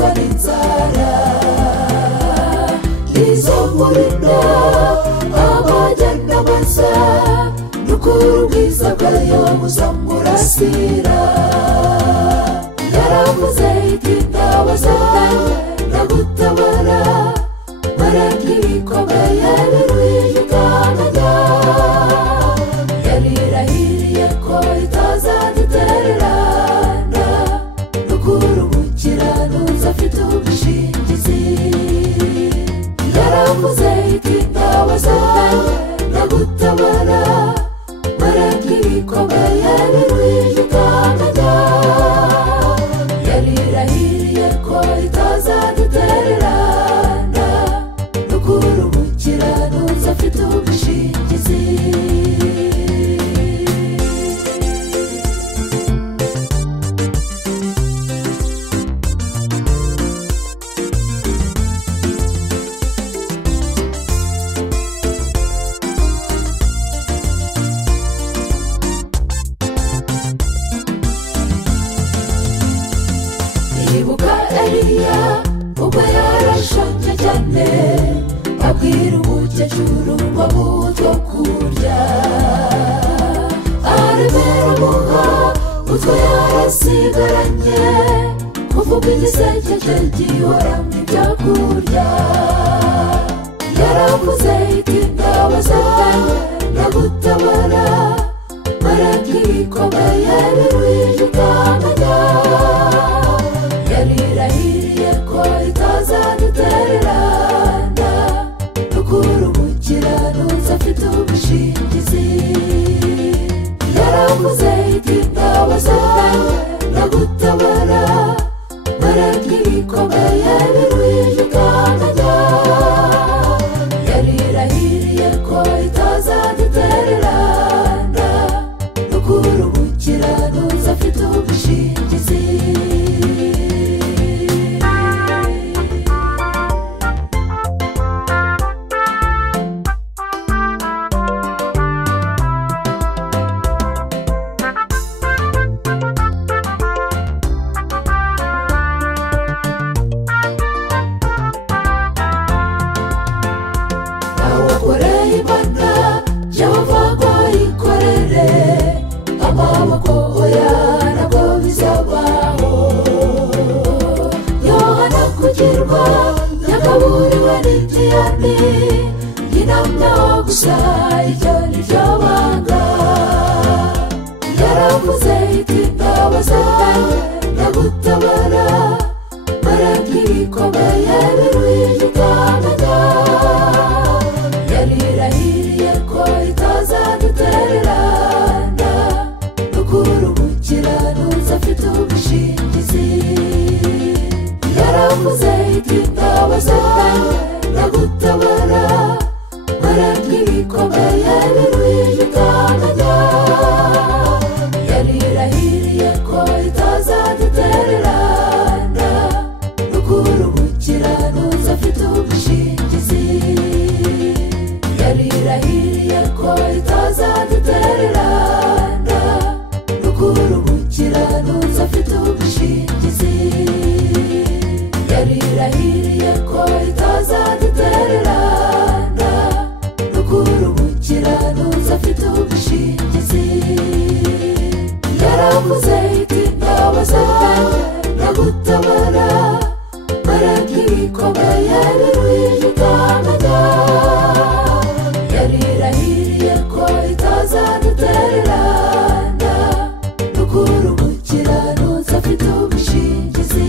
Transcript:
kwicwa n'inzara nizo murinda abajyana baza n'ukuri ubwiza bwayo buzamurasira yaravuze iti ndabaza ndagutabara baragikomeye biruhije ukamenya yarirahiriye ko itazadutererana n'ukuri umukiranutsi afite ubwishingizi yaravuze iti ndabaza ndagutabara baragikomeye biruhije ukamenya yarirahiriye ko itazadutererana n'ukuri umukiranutsi afite ubwishingizi ibuka Eliya ubwo yarashonje cyane abwira umukecuru ngo amuhe utwo kurya aremera amuha utwo yarasigaranye kuvuga igiseke cye gihoramo ibyo kurya yaravuze iti ndabaza ndagutabara baragikomeye biruhije ukamenya yarirahiriye ko itazadutererana n'ukuri umukiranutsi afite ubwishingizi yaravuze iti ndabaza ndagutabara baragikomeye biruhije ukamenya yarirahiriye ko itazadutererana n'ukuri umukiranutsi afite ubwishingizi awakoreye Imana Yehova ngo yikorere amaboko oya ntabwo bizabaho Yohana kugirwa yagaburiwe n'Indiyani y'inama gusa iryo ni ryo banga yaravuze iti ndabaza ndagutabara baragikomeye biruhije ukamenya yarirahiriye ko itazadutererana n'ukuri umukiranutsi afite ubwishingizi yaravuze iti ndabaza ndagutabara baragikomeye biruhije ukamenya yarirahiriye ko itazadutererana n'ukuri umukiranutsi afite ubwishingizi yarirahiriye ko itazadutererana n'ukuri umukiranutsi afite ubwishingizi yarirahiriye ko itazadutererana n'ukuri umukiranutsi afite ubwishingizi yaravuze iti ndabaza ndagutabara baragikomeye biruhije ukamenya yarirahiriye ko itazadutererana n'ukuri umukiranutsi afite ubwishingizi